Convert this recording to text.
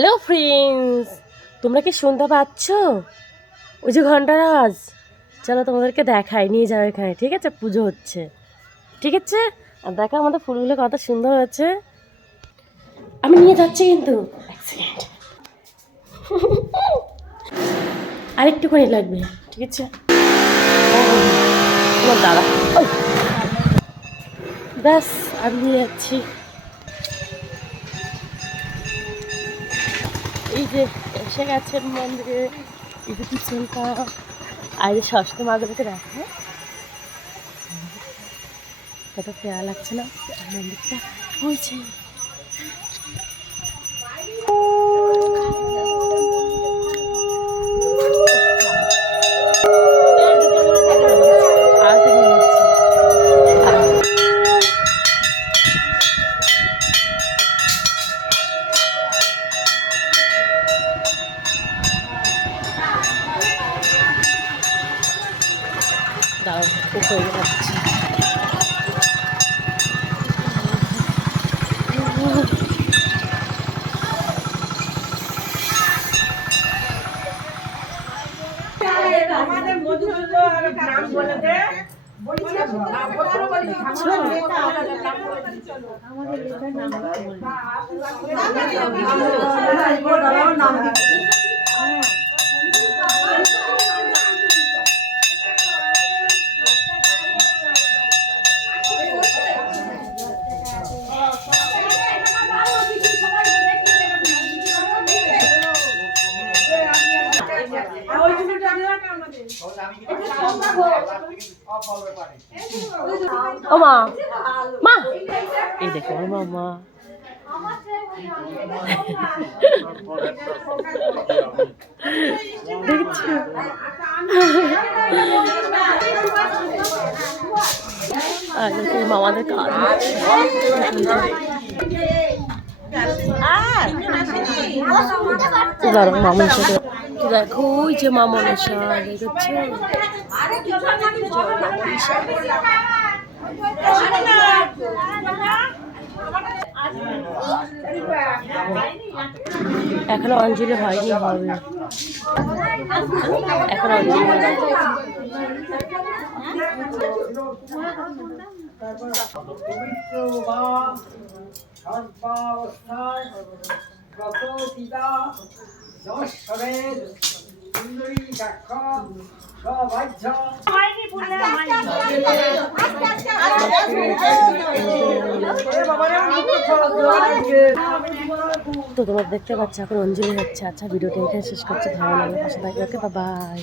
Hello friends, তোমরা কি শুনতে পাচ্ছ? ওই যে ঘন্টারাজ, চলো তোমাদেরকে দেখাই, নিয়ে যাও এখানে। ঠিক আছে, পুজো হচ্ছে। ঠিক আছে, আর দেখো আমাদের ফুলগুলো কত সুন্দর হয়েছে। আমি নিয়ে যাচ্ছি কিন্তু এক সেকেন্ড, আরেকটুখানি লাগবে। ঠিক আছে, তোমার দাদা ব্যাস, আমি নিয়ে যাচ্ছি। এই যে এসে গেছেন মন্দিরে, এই যে কিচেনটা, আর এই ষষ্ঠ মাগুলোকে দেখো কত পেয়ারা লাগছে না মন্দিরটা হয়েছে। দাঁড়াও, উপরে যাচ্ছি। ও মা, মা এই দেখো আমার মা। দেখছি আর মামাদের কাজ মামার সাথে দেখো। ওই যে মা মনসা দেখছে, এখনো অঞ্জলি হয়নি, হবে এখন অঞ্জলি হবে। তো তোমরা দেখতে পাচ্ছ এখন অঞ্জলি হচ্ছে। আচ্ছা, ভিডিওটা এখানে শেষ করছি। ভালো লাগলে পাশে থাকবে। ওকে, বাই।